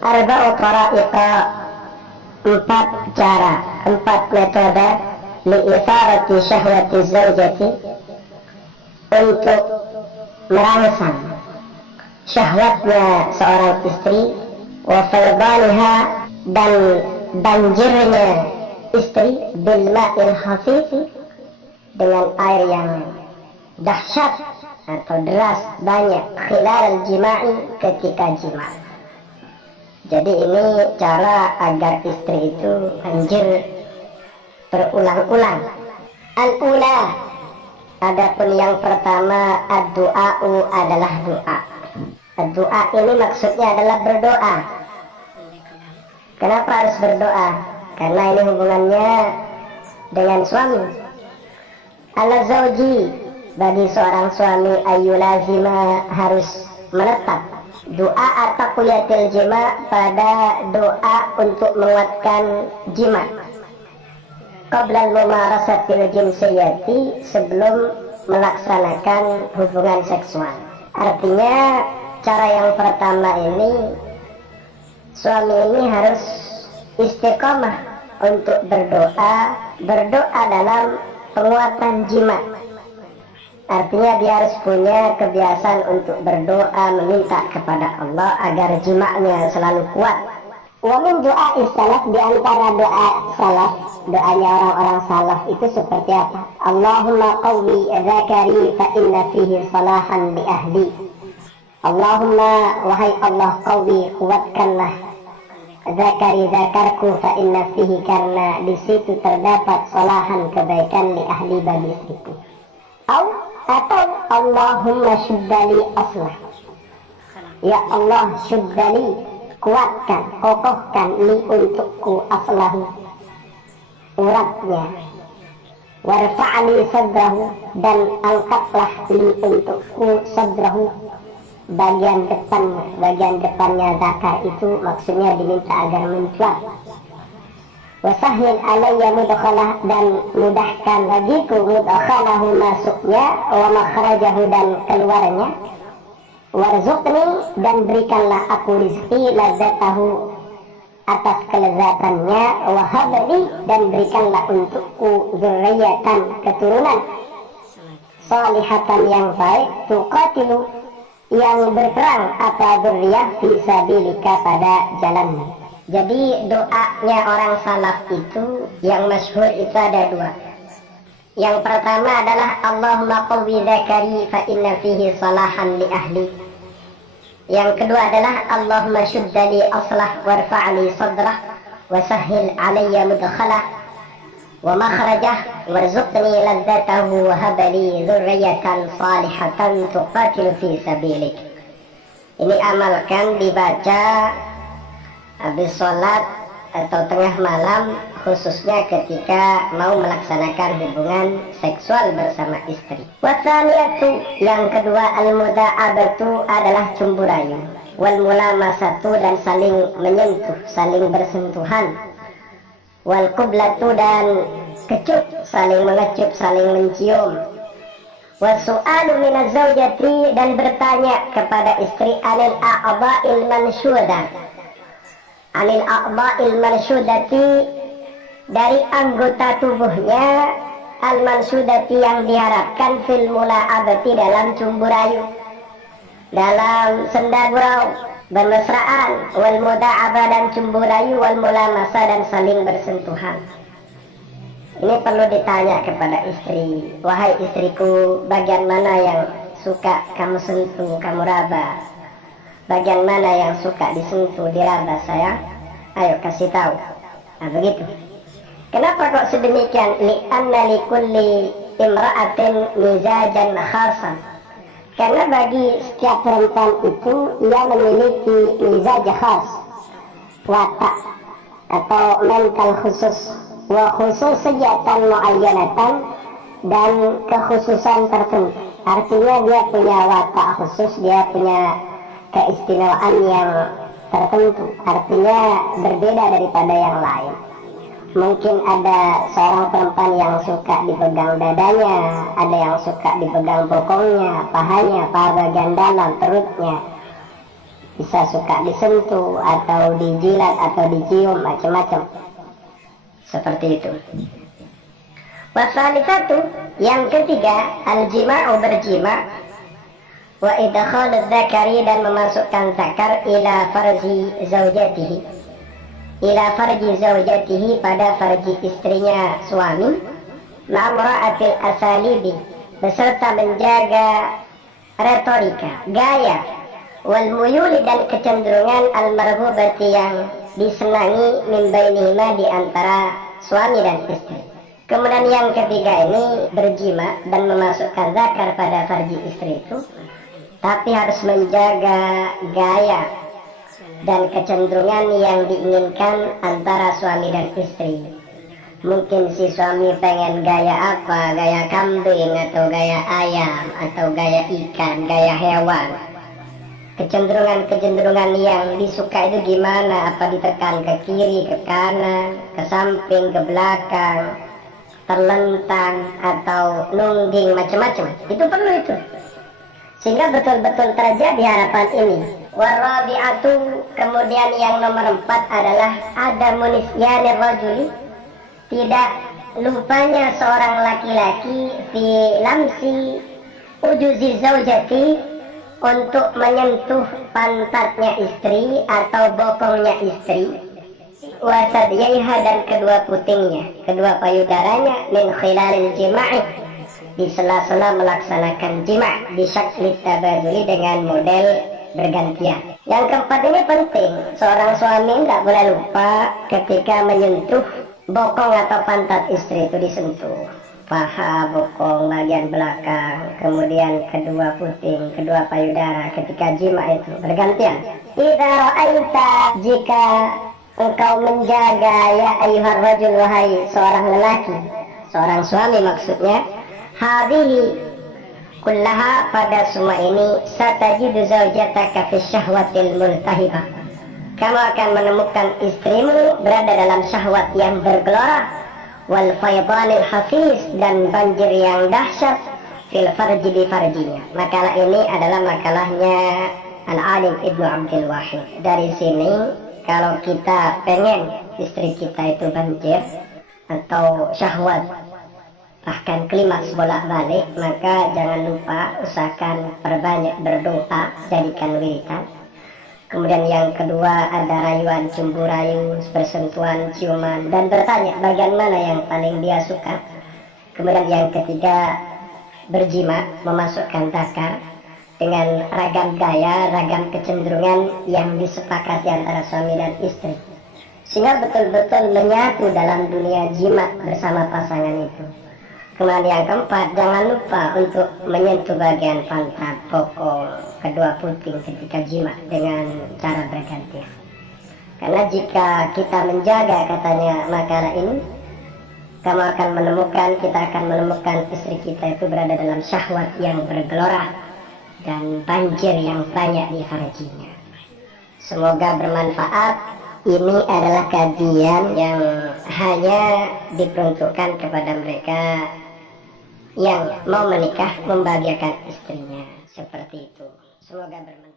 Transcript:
Arba'u tara'iqa, empat cara, empat metode li'itharati syahwati zawjati, untuk merangsang syahwatnya seorang istri, wa faydaniha, dan banjirnya istri, bil ma'il hafifi, dengan air yang dahsyat atau deras banyak, khilal al-jima'i, ketika jima. Jadi ini cara agar istri itu banjir berulang-ulang. Al-ula, adapun yang pertama, ad-du'a'u, adalah doa. Ad-du'a ini maksudnya adalah berdoa. Kenapa harus berdoa? Karena ini hubungannya dengan suami. Ala zawji, bagi seorang suami, ayyulazima, harus menetap doa at-taqwiyatil jima, pada doa untuk menguatkan jima, qabla al-mumarasatil jinsiyati, sebelum melaksanakan hubungan seksual. Artinya cara yang pertama ini, suami ini harus istiqomah untuk berdoa dalam penguatan jima. Artinya dia harus punya kebiasaan untuk berdoa, meminta kepada Allah agar jimaknya selalu kuat. Wa min doa salaf, di antara doa salaf, doanya orang-orang salaf itu seperti apa? Allahumma qawwi dzakari fa inna fihi salahan li ahli. Allahumma, wahai Allah, qawwi, kuatkanlah dzakari, zakarku, fa inna fihi, karena di situ terdapat salahan, kebaikan, li ahli, bagi istriku. Atau Allahumma syuddali aslah, ya Allah, syuddali, kuatkan, kokohkan, li, untukku, aslahu, uratnya, warfa'li sadrahu, dan angkatlah, li, untukku, sadrahu, bagian depannya zakar itu maksudnya diminta agar mencuat. Wasahil alayya mudkhalah, dan mudahkan bagiku mudkhalahu, masuknya, wa makhrajahu, dan keluarnya, warzuqni, dan berikanlah aku rizki, lazatahu, atas kelezatannya, wa habli, dan berikanlah untukku dzurriyyatan, keturunan, salihatan, yang baik, tuqatilu, yang berperang, apa dzurriyyah, fi sabilika, pada jalanmu. Jadi doanya orang salaf itu yang masyhur itu ada dua. Yang pertama adalah Allahumma qawwi dzakari fa inna fihi salahan li ahli. Yang kedua adalah Allahumma syuddali aslah warfa'li sadrah wa sahhil alayya mudkhalah wa makhrajah warzuqni ladzatahu wa habli dzurriyyatan salihatan tuqatilu fi sabilik. Ini amalkan, dibaca habis sholat atau tengah malam, khususnya ketika mau melaksanakan hubungan seksual bersama istri. Wasaniyatu, yang kedua, al-muda'abatu, adalah cumbu rayu, wal mulamasatu, dan saling menyentuh, saling bersentuhan, wal qublatu, dan kecup, saling mengecup, saling mencium, wasu'alu minaz zawjati, dan bertanya kepada istri, anil a'dha'il manshudah, anil a'dha'il mansyudati, dari anggota tubuhnya, al mansyudati, yang diharapkan, fil mula'abati, dalam cumbu rayu, dalam senda gurau, bermesraan, wal muda'abah, dan cumbu rayu, wal mulamasa, dan saling bersentuhan. Ini perlu ditanya kepada istri, wahai istriku, bagian mana yang suka kamu sentuh, kamu raba? Bagian mana yang suka disentuh, diraba sayang? Ayo kasih tahu. Nah begitu. Kenapa kok sedemikian? Li'anna likulli imra'atin mizajan khasan. Karena bagi setiap perempuan itu, ia memiliki mizaj khas, watak atau mental khusus, wa khususiyatan muayyanatan, dan kekhususan tertentu. Artinya dia punya watak khusus, dia punya keistimewaan yang tertentu, artinya berbeda daripada yang lain. Mungkin ada seorang perempuan yang suka dipegang dadanya, ada yang suka dipegang bokongnya, pahanya, paha bagian dalam, perutnya, bisa suka disentuh atau dijilat atau dicium, macam-macam seperti itu. Wasalifatu, yang ketiga, al-jima'u, berjima, wa idkhalul dzakari, dan memasukkan zakar ila farji zaujatihi, pada farji istrinya suami, ma'amra'atil asalibi, beserta menjaga retorika, gaya, wal muyuli, dan kecenderungan al-marghubati, yang disenangi, min bainihima, di antara suami dan istri. Kemudian yang ketiga ini berjima dan memasukkan zakar pada farji istri itu, tapi harus menjaga gaya dan kecenderungan yang diinginkan antara suami dan istri. Mungkin si suami pengen gaya apa, gaya kambing atau gaya ayam atau gaya ikan, gaya hewan. Kecenderungan yang disuka itu gimana? Apa ditekan ke kiri, ke kanan, ke samping, ke belakang, terlentang atau nungging, macam-macam. Itu perlu itu. Sehingga betul-betul terjadi harapan ini. Warabi'atu, kemudian yang nomor 4 adalah adamu nisyanir rajuli, tidak lupanya seorang laki-laki fi lamsi ujuzi zaujati, untuk menyentuh pantatnya istri atau bokongnya istri, wasadyaiha, dan kedua putingnya, kedua payudaranya, min khilalil jima'i, di sela-sela melaksanakan jima', bisyakli tabaduli, dengan model bergantian. Yang keempat ini penting, seorang suami tidak boleh lupa ketika menyentuh bokong atau pantat istri itu disentuh. Paha, bokong, bagian belakang, kemudian kedua puting, kedua payudara ketika jima itu bergantian. Idza ra'aita, jika engkau menjaga, ya ayyuhar rajul, wahai seorang lelaki, seorang suami maksudnya, hadhihi kullaha, pada semua ini, satajidu zaujataka fi syahwatil multahibah, kamu akan menemukan istrimu berada dalam syahwat yang bergelora, wal faydanil hafiz, dan banjir yang dahsyat, fil farji, di farjinya. Makalah ini adalah makalahnya Al-Alim Ibnu Abdul Wahid. Dari sini, kalau kita pengen istri kita itu banjir atau syahwat, bahkan klimaks bolak-balik, maka jangan lupa usahakan perbanyak berdoa, jadikan wiridan. Kemudian yang kedua ada rayuan, cumbu rayu, bersentuhan, ciuman, dan bertanya bagian mana yang paling dia suka. Kemudian yang ketiga berjima, memasukkan zakar dengan ragam gaya, ragam kecenderungan yang disepakati antara suami dan istri, sehingga betul-betul menyatu dalam dunia jima bersama pasangan itu. Kemudian yang keempat, jangan lupa untuk menyentuh bagian pantat, bokong, kedua puting ketika jima dengan cara bergantian. Karena jika kita menjaga, katanya makalah ini, kita akan menemukan istri kita itu berada dalam syahwat yang bergelora dan banjir yang banyak di farjinya. Semoga bermanfaat. Ini adalah kajian yang hanya diperuntukkan kepada mereka yang mau menikah, membahagiakan istrinya, seperti itu. Semoga bermanfaat.